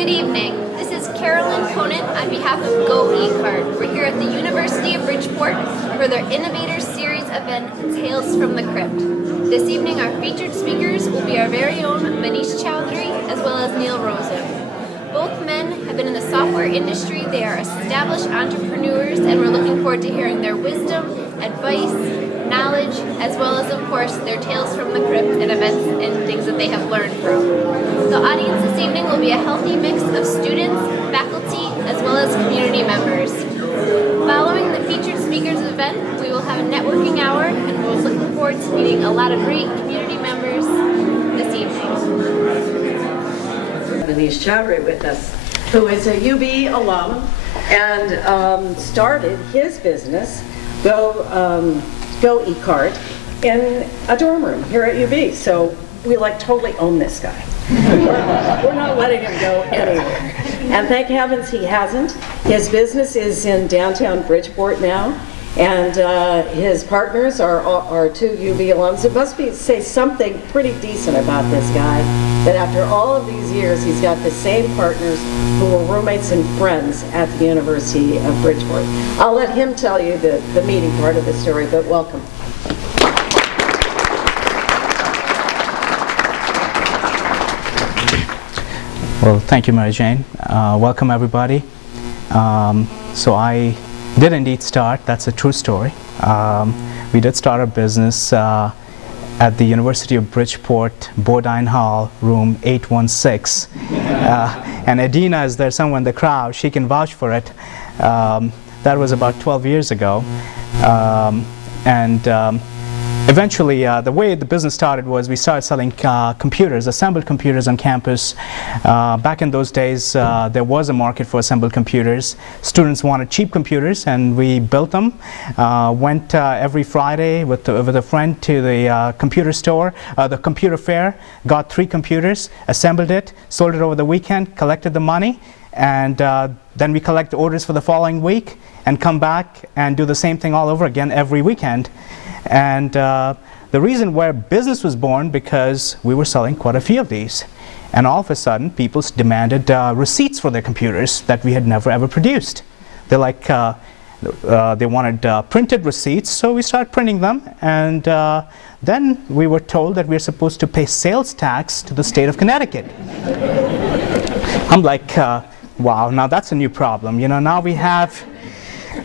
Good evening. This is Carolyn Conant on behalf of GoECart. We're here at the University of Bridgeport for their Innovators Series event, Tales from the Crypt. This evening our featured speakers will be our very own Manish Chowdhary as well as Neil Rosen. Both men have been in the software industry. They are established entrepreneurs, and we're looking forward to hearing their wisdom, advice, knowledge, as well as, of course, their tales from the crypt and events and things that they have learned from. The audience this evening will be a healthy mix of students, faculty, as well as community members. Following the featured speakers event, we will have a networking hour, and we're looking forward to meeting a lot of great community members this evening. Manish Chowdhary with us, who is a UB alum and started his business, GoECart, in a dorm room here at UB. So we totally own this guy. We're not letting him go anywhere. And thank heavens he hasn't. His business is in downtown Bridgeport now, and his partners are two UB alums. It must say something pretty decent about this guy, that after all of these years, he's got the same partners who were roommates and friends at the University of Bridgeport. I'll let him tell you the meaty part of the story, but welcome. Well, thank you, Mary Jane. Welcome, everybody. So I did indeed start. That's a true story. We did start a business at the University of Bridgeport, Bodine Hall, room 816. And Adina is there somewhere in the crowd. She can vouch for it. That was about 12 years ago. Eventually, the way the business started was we started selling computers, assembled computers on campus. Back in those days, there was a market for assembled computers. Students wanted cheap computers, and we built them. Went every Friday with a friend to the computer store, the computer fair, got 3 computers, assembled it, sold it over the weekend, collected the money, and then we collect orders for the following week and come back and do the same thing all over again every weekend. And the reason where business was born, because we were selling quite a few of these. And all of a sudden, people demanded receipts for their computers that we had never ever produced. They wanted printed receipts, so we started printing them. And then we were told that we were supposed to pay sales tax to the state of Connecticut. I'm like, wow, now that's a new problem. You know, now we have,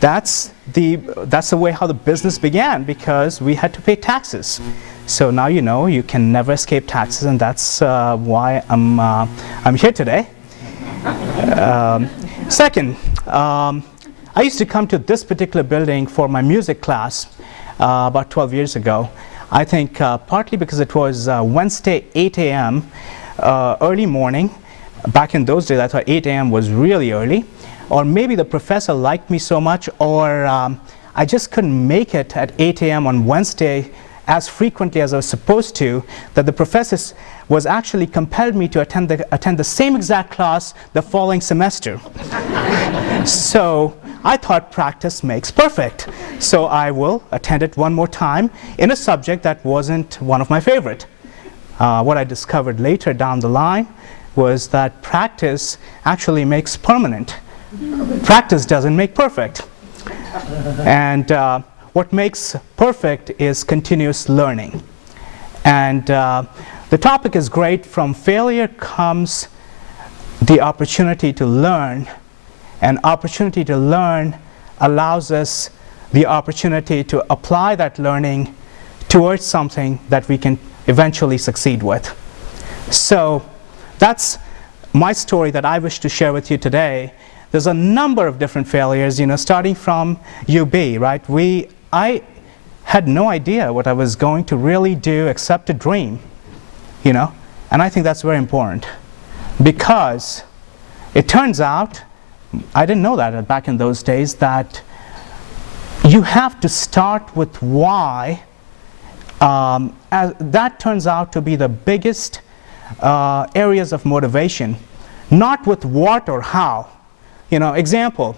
that's the way how the business began, because we had to pay taxes. So now you know you can never escape taxes, and that's why I'm here today. Second, I used to come to this particular building for my music class about 12 years ago. I think partly because it was Wednesday 8 a.m. Early morning. Back in those days I thought 8 a.m. was really early. Or maybe the professor liked me so much, or I just couldn't make it at 8 a.m. on Wednesday as frequently as I was supposed to, that the professor was actually compelled me to attend the same exact class the following semester. So I thought practice makes perfect. So I will attend it one more time in a subject that wasn't one of my favorite. What I discovered later down the line was that practice actually makes permanent. Practice doesn't make perfect. And what makes perfect is continuous learning. And the topic is great. From failure comes the opportunity to learn. And opportunity to learn allows us the opportunity to apply that learning towards something that we can eventually succeed with. So that's my story that I wish to share with you today. There's a number of different failures, you know, starting from UB, right? I had no idea what I was going to really do except to dream, you know? And I think that's very important, because it turns out, I didn't know that back in those days, that you have to start with why. That turns out to be the biggest areas of motivation, not with what or how. You know, example,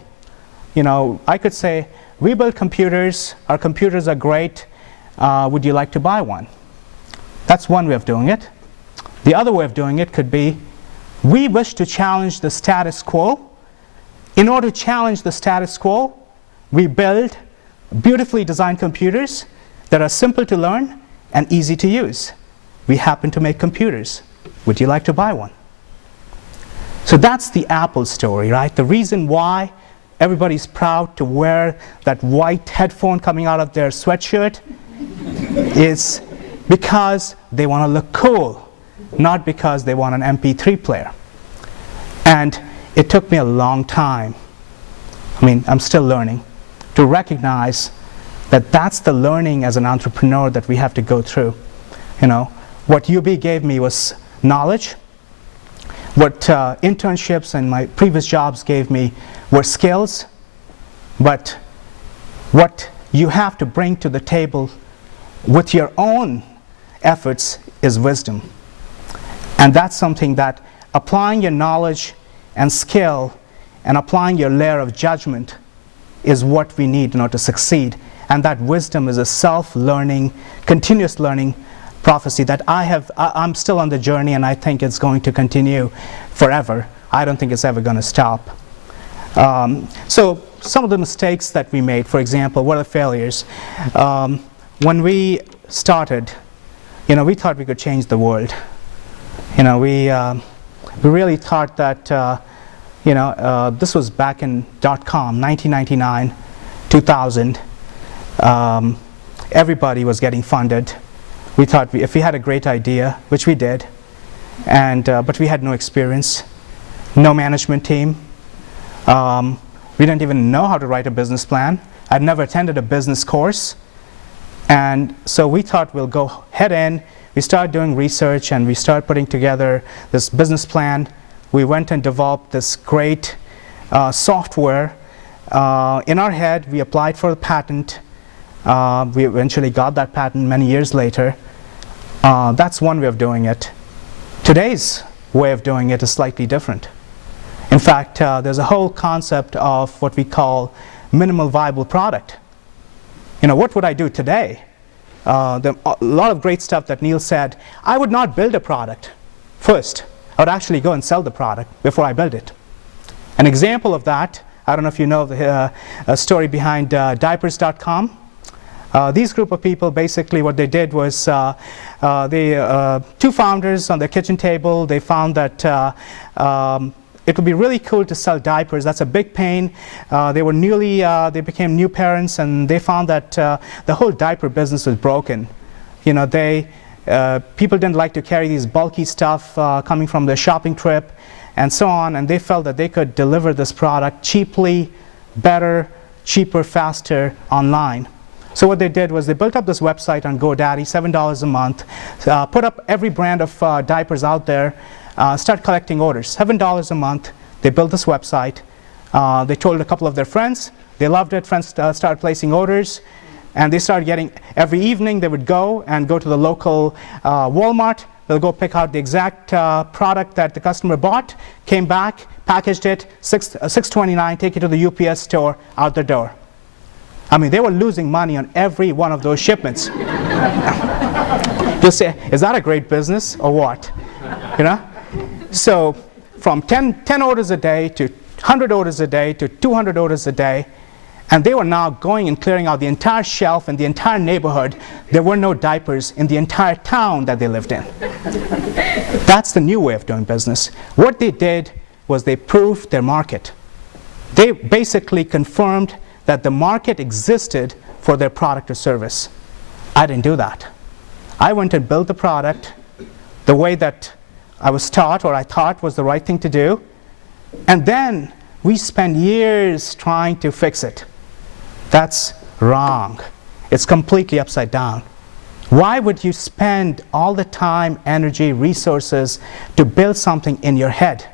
you know, I could say, we build computers, our computers are great, would you like to buy one? That's one way of doing it. The other way of doing it could be, We wish to challenge the status quo. In order to challenge the status quo, we build beautifully designed computers that are simple to learn and easy to use. We happen to make computers. Would you like to buy one? So that's the Apple story, right? The reason why everybody's proud to wear that white headphone coming out of their sweatshirt is because they want to look cool, not because they want an MP3 player. And it took me a long time, I'm still learning, to recognize that that's the learning as an entrepreneur that we have to go through. What UB gave me was knowledge. What internships and my previous jobs gave me were skills. But what you have to bring to the table with your own efforts is wisdom. And that's something that applying your knowledge and skill and applying your layer of judgment is what we need in order to succeed. And that wisdom is a self-learning, continuous learning prophecy that I'm still on the journey, and I think it's going to continue forever. I don't think it's ever going to stop. So some of the mistakes that we made, for example, what are the failures? When we started, we thought we could change the world. We really thought that, this was back in .com, 1999, 2000. Everybody was getting funded. We thought if we had a great idea, which we did, but we had no experience, no management team. We didn't even know how to write a business plan. I'd never attended a business course. And so we thought we'll go head in. We started doing research, and we started putting together this business plan. We went and developed this great software. In our head, we applied for a patent. We eventually got that patent many years later. That's one way of doing it. Today's way of doing it is slightly different. In fact, there's a whole concept of what we call minimal viable product. What would I do today? A lot of great stuff that Neil said. I would not build a product first. I would actually go and sell the product before I build it. An example of that, I don't know if you know the story behind diapers.com. These group of people, basically what they did was two founders on their kitchen table, they found that it would be really cool to sell diapers. That's a big pain. They became new parents, and they found that the whole diaper business was broken. People didn't like to carry these bulky stuff coming from their shopping trip and so on, and they felt that they could deliver this product cheaply, better, cheaper, faster online. So what they did was they built up this website on GoDaddy, $7 a month, put up every brand of diapers out there, start collecting orders. $7 a month, they built this website. They told a couple of their friends. They loved it. Friends started placing orders. And they started getting, every evening they would go to the local Walmart. They'll go pick out the exact product that the customer bought, came back, packaged it, $6.29, take it to the UPS store, out the door. They were losing money on every one of those shipments. You'll say, is that a great business or what? So from 10 orders a day to 100 orders a day to 200 orders a day, and they were now going and clearing out the entire shelf in the entire neighborhood. There were no diapers in the entire town that they lived in. That's the new way of doing business. What they did was they proved their market. They basically confirmed that the market existed for their product or service. I didn't do that. I went and built the product the way that I was taught, or I thought was the right thing to do, and then we spent years trying to fix it. That's wrong. It's completely upside down. Why would you spend all the time, energy, resources to build something in your head?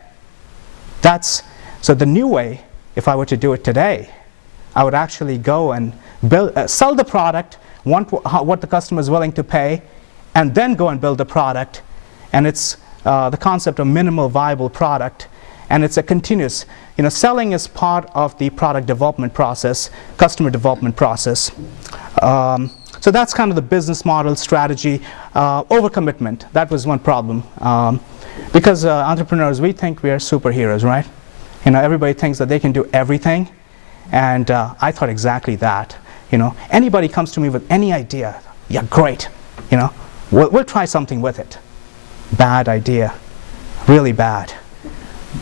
So the new way, if I were to do it today, I would actually go and sell the product, what the customer is willing to pay, and then go and build the product. And it's the concept of minimal viable product. And it's a continuous, selling is part of the product development process, customer development process. So that's kind of the business model strategy. Overcommitment, that was one problem. Because entrepreneurs, we think we are superheroes, right? You know, everybody thinks that they can do everything, and I thought exactly that. You know, anybody comes to me with any idea, yeah, great. You know, we'll try something with it. Bad idea, really bad.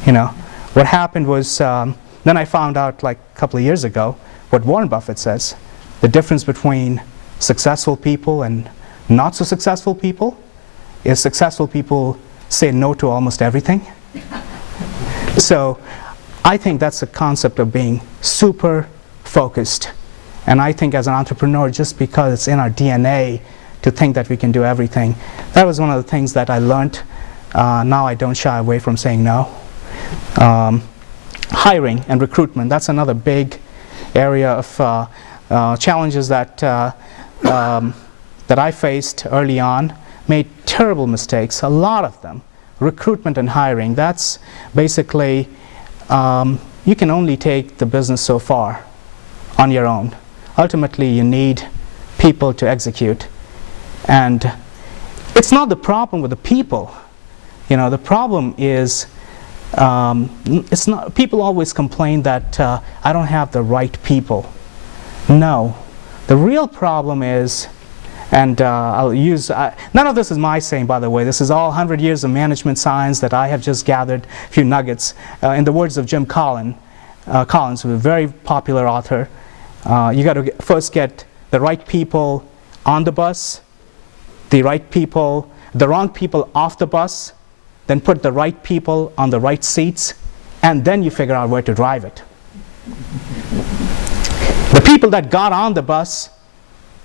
You know, what happened was then I found out like a couple of years ago what Warren Buffett says: the difference between successful people and not so successful people is successful people say no to almost everything. So I think that's the concept of being super focused. And I think as an entrepreneur, just because it's in our DNA to think that we can do everything, that was one of the things that I learned. Now I don't shy away from saying no. Hiring and recruitment, that's another big area of challenges that I faced early on. Made terrible mistakes, a lot of them. Recruitment and hiring, that's basically, you can only take the business so far on your own. Ultimately, you need people to execute. And it's not the problem with the people. You know, the problem is, it's not, people always complain that I don't have the right people. No, the real problem is, and I'll use, none of this is my saying, by the way. This is all 100 years of management science that I have just gathered a few nuggets. In the words of Jim Collins, who's a very popular author, you got to first get the right people on the bus, the wrong people off the bus, then put the right people on the right seats, and then you figure out where to drive it. The people that got on the bus,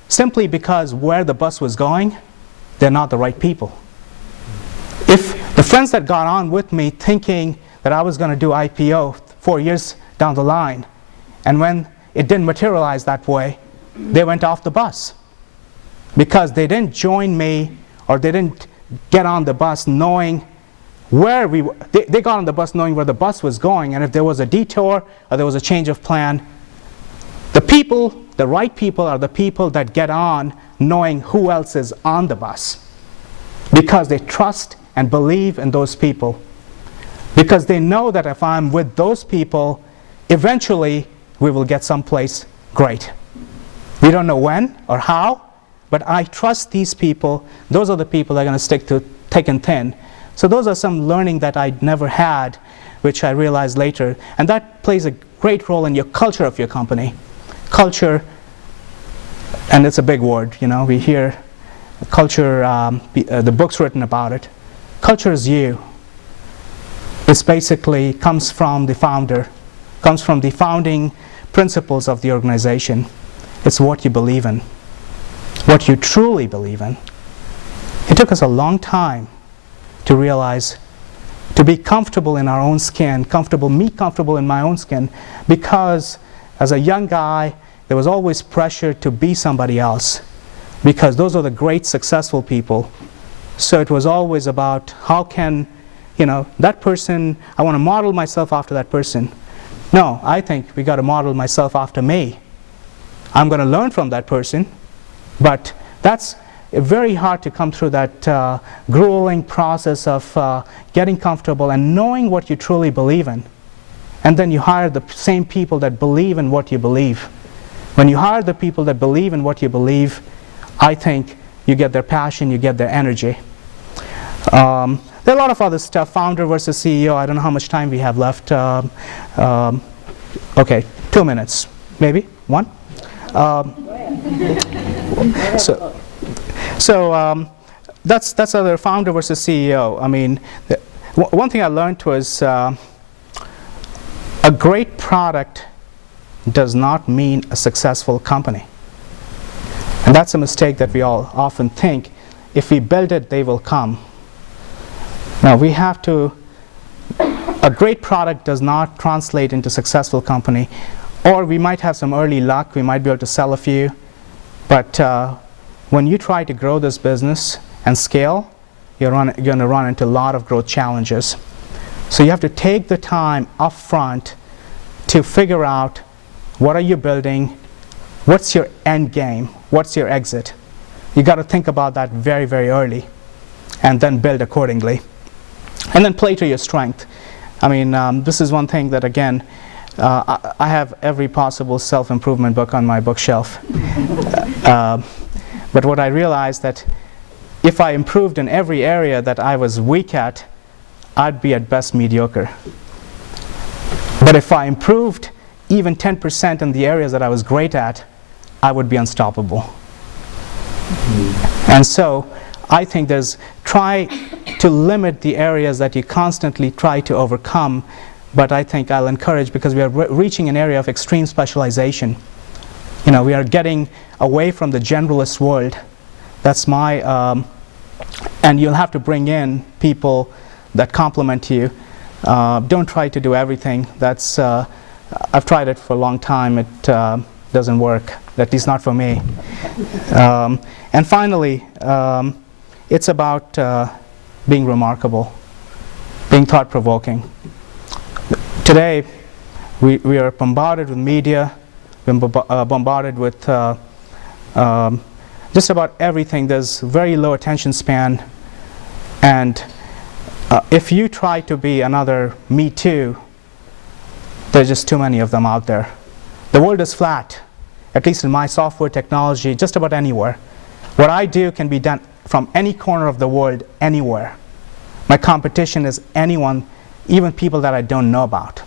simply because where the bus was going, they're not the right people. If the friends that got on with me thinking that I was going to do IPO 4 years down the line, and when it didn't materialize that way, they went off the bus. Because they didn't join me, or they didn't get on the bus knowing where we were. They got on the bus knowing where the bus was going, and if there was a detour or there was a change of plan, the right people are the people that get on knowing who else is on the bus, because they trust and believe in those people, because they know that if I'm with those people, eventually we will get someplace great. We don't know when or how, but I trust these people. Those are the people that are going to stick to thick and thin. So those are some learning that I never had, which I realized later, and that plays a great role in your culture of your company. Culture, and it's a big word, you know, we hear culture, the books written about it. Culture is you. This basically comes from the founder, comes from the founding principles of the organization. It's what you believe in, what you truly believe in. It took us a long time to realize, to be comfortable in our own skin, me comfortable in my own skin, because as a young guy, there was always pressure to be somebody else, because those are the great successful people. So it was always about how can, you know, that person, I want to model myself after that person. No, I think we got to model myself after me. I'm going to learn from that person, but that's very hard to come through that grueling process of getting comfortable and knowing what you truly believe in. And then you hire the same people that believe in what you believe. When you hire the people that believe in what you believe, I think you get their passion, you get their energy. There are a lot of other stuff, founder versus CEO. I don't know how much time we have left. Okay, 2 minutes, maybe, 1. So that's other founder versus CEO. I mean, one thing I learned was a great product does not mean a successful company. And that's a mistake that we all often think. If we build it, they will come. Now we have to, a great product does not translate into successful company. Or we might have some early luck, we might be able to sell a few. But when you try to grow this business and scale, you're going to run into a lot of growth challenges. So you have to take the time up front to figure out what are you building, what's your end game, what's your exit. You got to think about that very, very early and then build accordingly. And then play to your strength. I mean, this is one thing that, again, I have every possible self-improvement book on my bookshelf. But what I realized that if I improved in every area that I was weak at, I'd be at best mediocre. But if I improved even 10% in the areas that I was great at, I would be unstoppable. And so I think try to limit the areas that you constantly try to overcome, but I think I'll encourage, because we are reaching an area of extreme specialization. You know, we are getting away from the generalist world. That's my, and you'll have to bring in people that complement you. Don't try to do everything. That's, I've tried it for a long time. It doesn't work, at least not for me. And finally, it's about being remarkable, being thought-provoking. Today, we are bombarded with media, we're bombarded with just about everything. There's very low attention span, and if you try to be another Me Too, there's just too many of them out there. The world is flat, at least in my software technology, just about anywhere. What I do can be done from any corner of the world, anywhere. My competition is anyone, even people that I don't know about.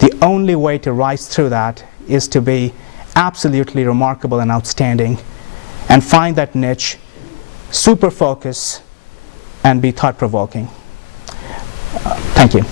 The only way to rise through that is to be absolutely remarkable and outstanding, and find that niche, super focus, and be thought-provoking. Thank you.